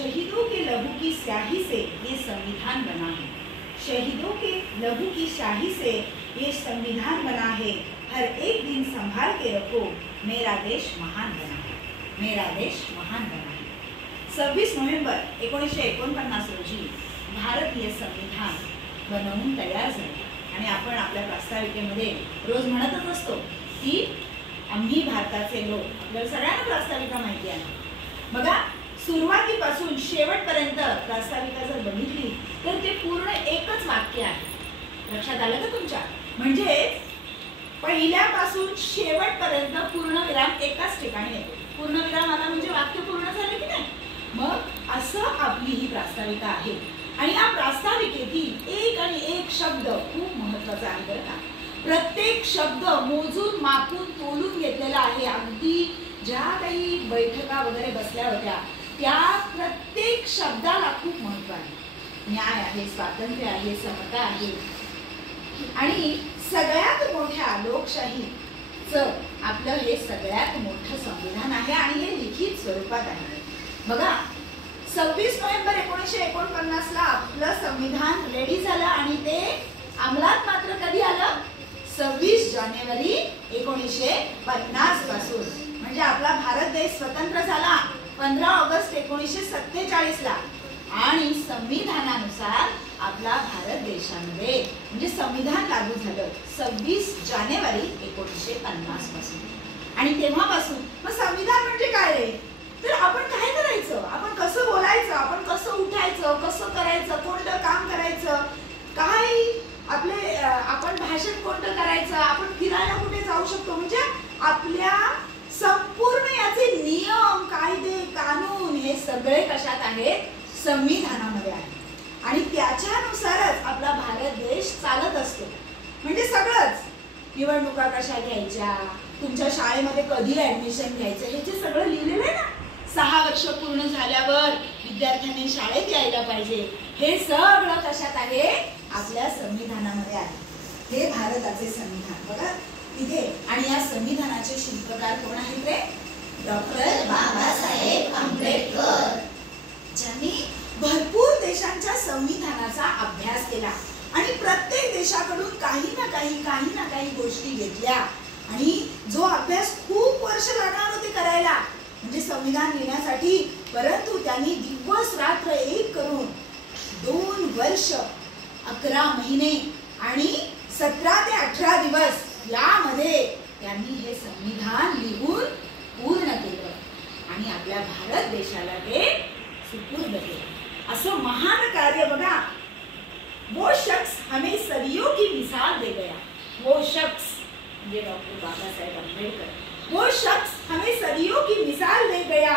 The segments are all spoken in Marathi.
शहीदों के लहू की स्याही से ये संविधान बना है। शहीदों के लहू की स्याही से ये संविधान बना है। हर एक दिन संभाल के रखो, मेरा देश महान बना है, मेरा देश महान बना है। 26 नोव्हेंबर 1949 रोजी भारतीय संविधान बनवून तयार झाले आणि आपण आपल्या प्रास्ताविकेमध्ये रोज म्हणतच असतो की आम्ही भारताचे लोक. आपल्याला सगळ्यांना प्रास्ताविका माहिती आहे. बघा, सुरुवातीपासून शेवटपर्यंत प्रास्ताविका जर बघितली तर ते पूर्ण एकच वाक्य आहे. लक्षात आलं का तुमच्या? म्हणजे पहिल्यापासून शेवटपर्यंत पूर्णविराम एकाच ठिकाणी येतो. पूर्णविराम आला म्हणजे वाक्य पूर्ण झाले की नाही. मग असं आपली ही प्रास्ताविका आहे. आणि या प्रास्ताविकेतील एक आणि एक शब्द खूप महत्त्वाचा आहे बरं का. प्रत्येक शब्द मोजून मापून तोलून घेतलेला आहे. अगदी ज्या काही बैठका वगैरे बसल्या होत्या त्या प्रत्येक शब्दाला खूप महत्त्व आहे. न्याय आहे, स्वातंत्र्य आहे, समता आहे आणि सगळ्यात मोठ्या लोकशाहीचं आपलं हे सगळ्यात मोठं संविधान आहे आणि हे लिखित स्वरूपात आहे. बघा, 26 नोव्हेंबर 1949 ला आपलं संविधान रेडी झालं आणि ते अंमलात मात्र कधी आलं? 26 जानेवारी 1950 पासून. म्हणजे आपला भारत देश स्वतंत्र झाला 15 ऑगस्ट 1947 ला आणि संविधानानुसार आपला भारत देशामध्ये म्हणजे संविधान लागू झालं 26 जानेवारी 1950 पासून. आणि तेव्हापासून मग संविधान म्हणजे काय रे? तर आपण काय करायचं, आपण कसं बोलायचं, आपण कसं उठायचं, कसं करायचं, कोणतं काम करायचं, काय आपले आपण भाषण कोणतं करायचं, आपण फिरायला कुठे जाऊ शकतो, म्हणजे आपल्या संपूर्ण याचे नियम, कायदे, कानून हे सगळे कशात आहेत? संविधानामध्ये आहे. आणि त्याच्यानुसारच आपला भारत देश चालत असतो. म्हणजे सगळंच, निवडणुका कशा घ्यायच्या, तुमच्या शाळेमध्ये कधी ऍडमिशन घ्यायचं, हे जे सगळं लिहिलेलं आहे ना, 6 वर्ष पूर्ण झाल्यावर विद्यार्थ्यांनी शाळेत यायला पाहिजे, हे सगळं कशात आहे? आपल्या संविधानामध्ये आहे. हे भारताचे संविधान बघा इथे. आणि या संविधानाचे शिल्पकार कोण आहेत रे? डॉक्टर बाबासाहेब आंबेडकर, ज्यांनी भरपूर देशांच्या संविधानाचा अभ्यास केला आणि प्रत्येक देशाकडून काही ना काही गोष्टी घेतल्या. आणि जो अभ्यास खूप वर्ष लागणार होते करायला म्हणजे संविधान लिहिण्यासाठी, परंतु त्यांनी दिवस रात्र एक करून 2 वर्ष 11 महिने आणि 17 ते 18 दिवस यामध्ये त्यांनी हे संविधान लिहून पूर्ण केलं आणि आपल्या भारत देशाला ते सुपूर्द केलं. असं महान कार्य बघा. वो शख्स हमें सदियों की मिसाल दे गया. वो शख्स म्हणजे डॉक्टर बाबासाहेब आंबेडकर. वो शख्स हमें सदियों की मिसाल दे गया,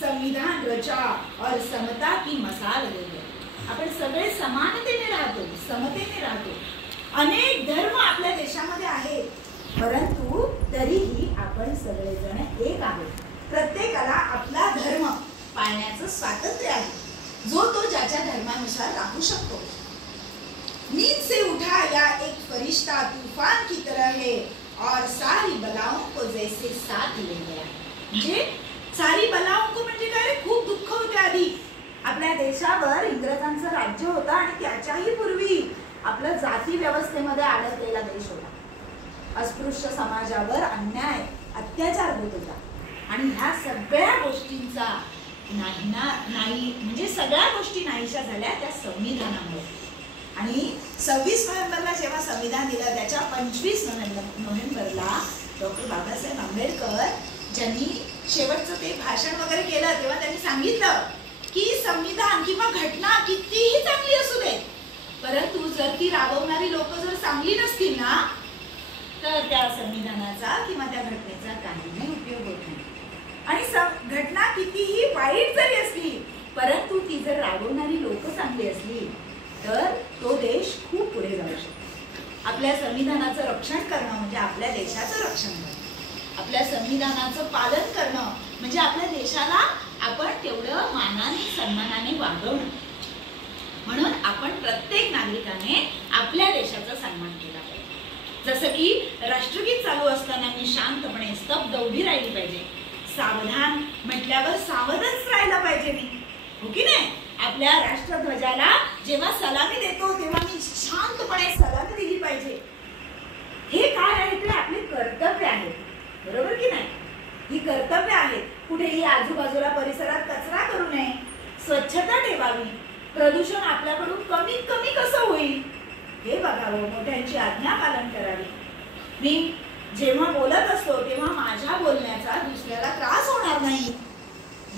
संविधान रचा और समता की मसाल दे गया. आपण सगळे समानतेने राहतो, समतेने राहतो. अनेक धर्म आपल्या देशामध्ये आहेत, परंतु तरीही आपण सगळेजण एक आहोत. प्रत्येकाला आपला धर्म पाळण्याचं स्वातंत्र्य आहे, जो तो ज्याच्या धर्मानुसार राहू शकतो. नींद से उठा या एक फरिश्ता तूफान की तरह है और सारी बलाओं को जैसे साथ ले गया. म्हणजे सारी बलाओं को म्हणजे काय? खूप दुःख होते आधी. आपल्या देशावर इंग्रजांचं राज्य होतं आणि त्याच्याही पूर्वी आपला जाती व्यवस्थेमध्ये अडकलेला देश होता. अस्पृश्य समाजावर अन्याय, अत्याचार होत होता आणि ह्या सगळ्या गोष्टींचा नाही म्हणजे सगळ्या गोष्टी नाहीशा झाल्या त्या संविधानामुळे. आणि 26 नोव्हेंबरला जेव्हा संविधान दिलं त्याच्या 25 नोव्हेंबरला डॉक्टर बाबासाहेब आंबेडकर ज्यांनी शेवटचं ते भाषण वगैरे केलं तेव्हा त्यांनी सांगितलं की संविधान किंवा घटना कितीही चांगली असू दे, परंतु जर ती राबवणारी लोक जर चांगली नसतील ना तर त्या संविधानाचा किंवा त्या घटनेचा काहीही उपयोग होत नाही. आणि घटना कितीही वाईट जरी असली परंतु ती जर राबवणारी लोक चांगली असली तर तो देश खूप पुढे जाऊ शकतो. आपल्या संविधानाचं रक्षण करणं म्हणजे आपल्या देशाचं रक्षण करणं. आपल्या संविधानाचं पालन करणं म्हणजे आपल्या देशाला आपण तेवढं मानाने सन्मानाने वागवणं. म्हणून आपण प्रत्येक नागरिकाने आपल्या देशाचा सन्मान केला पाहिजे. जसं की राष्ट्रगीत चालू असताना मी शांतपणे स्तब्ध उभी राहिली पाहिजे. सावधान म्हटल्यावर सावधच राहायला पाहिजे मी, हो की नाही? आपल्या राष्ट्रध्वजाला जेव्हा सलामी देतो तेव्हा मी शांतपणे सलामी दिली पाहिजे. हे काय आहे ते आपले कर्तव्य आहे, बरोबर की नाही? ही कर्तव्य आहेत. कुठेही आजूबाजूला परिसरात कचरा करू नये, स्वच्छता ठेवावी, प्रदूषण आपल्याकडून कमीत कमी कसं होईल हे बघावं, मोठ्यांची आज्ञा पालन करावी. मी जेव्हा बोलत असतो तेव्हा माझ्या बोलण्याचा दुसऱ्याला त्रास होणार नाही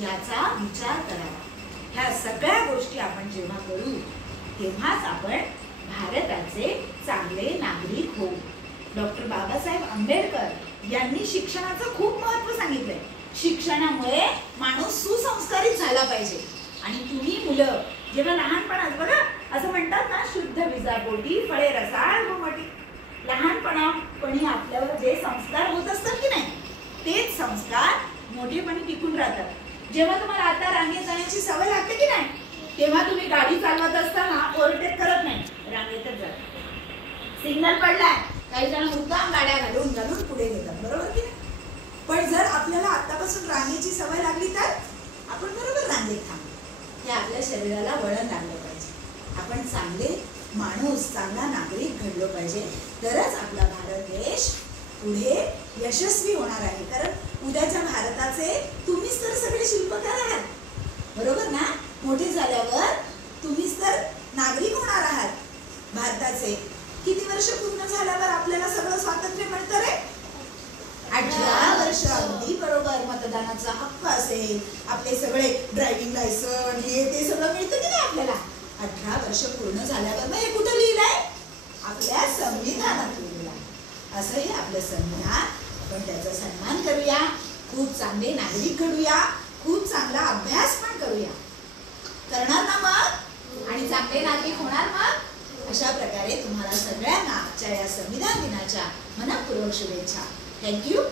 याचा विचार करावा. ह्या सगळ्या गोष्टी आपण जेव्हा करू तेव्हाच आपण भारताचे चांगले नागरिक होऊ. डॉक्टर बाबासाहेब आंबेडकर यांनी शिक्षणाचं खूप महत्त्व सांगितलंय. शिक्षणामुळे माणूस सुसंस्कारित झाला पाहिजे. आणि तुम्ही मुलं जेव्हा लहानपणात बघा असं म्हणतात ना, शुद्ध बीजापोटी फळे रसाळ घुमटी. लहानपणी आपल्यावर जे संस्कार होत असतात की नाही तेच संस्कार मोठेपणी टिकून राहतात. जेव्हा तुम्हाला आता रांगेत जाण्याची सवय लागते की नाही तेव्हा तुम्ही गाडी चालवत असताना ओव्हरटेक करत नाही, रांगेतच जाता. सिग्नल पडलाय, काही जण मुद्दाम गाड्या घालून पुढे घेतात, बरोबर की नाही? पण जर आपल्याला आतापासून रांगेची सवय लागली तर आपण बरोबर रांगेत थांबू. हे आपल्या शरीराला वळण लागलं पाहिजे. आपण चांगले माणूस, चांगला नागरिक घडलो पाहिजे, तरच आपला भारत देश पुढे यशस्वी होणार आहे. कारण उद्याच्या भारताचे तुम्हीच तर सगळे शिल्पकार आहात, बरोबर ना? मोठे झाल्यावर तुम्हीच तर नागरिक होणार आहात भारताचे. किती वर्ष पूर्ण झाल्यावर आपल्याला सगळं स्वातंत्र्य मिळतं रे? 18 वर्ष. अगदी बरोबर. मतदानाचा हक्क असेल, आपले सगळे ड्रायव्हिंग लायसन हे ते सगळं मिळतं की नाही आपल्याला? 18 वर्ष पूर्ण झाल्यावर. मग हे कुठं लिहिलंय? आपल्या संविधानात लिहिलेलं आहे. असं हे आपलं संविधान, आपण त्याचा सन्मान करूया, खूप चांगले नागरिक घडूया, खूप चांगला अभ्यास पण करूया. करणार ना मग? आणि चांगले नागरिक होणार मग? अशा प्रकारे तुम्हाला सगळ्यांना आजच्या या संविधान दिनाच्या मनपूर्वक शुभेच्छा. थँक्यू.